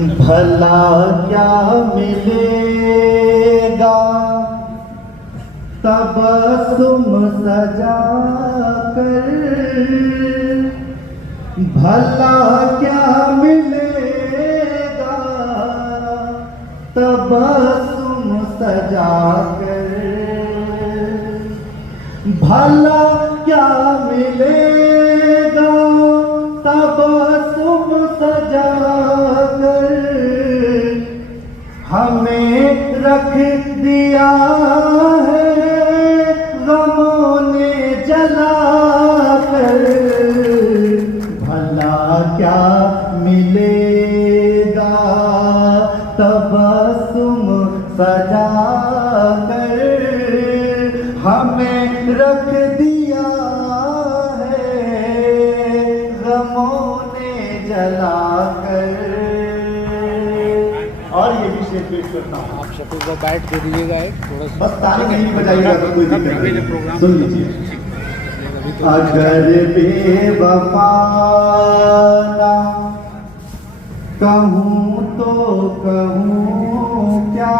भला क्या मिलेगा तबस्सुम सजा कर, भला क्या मिलेगा तबस्सुम सजा कर, भला क्या मिलेगा तबस्सुम सजा कर, हमें रख दिया है गमों ने जला कर, भला क्या मिलेगा तबस्सुम सजा कर, हमें रख दिया है गमों ने जला कर। और ये भी शेर पेश करता हूँ। आप शफी को बैठ दे दीजिएगा एक थोड़ा सा, बस ताली नहीं बजाइएगा तो कोई दिक्कत नहीं। सुन लीजिए। अगर बेवफा ना कहूँ तो कहूँ क्या,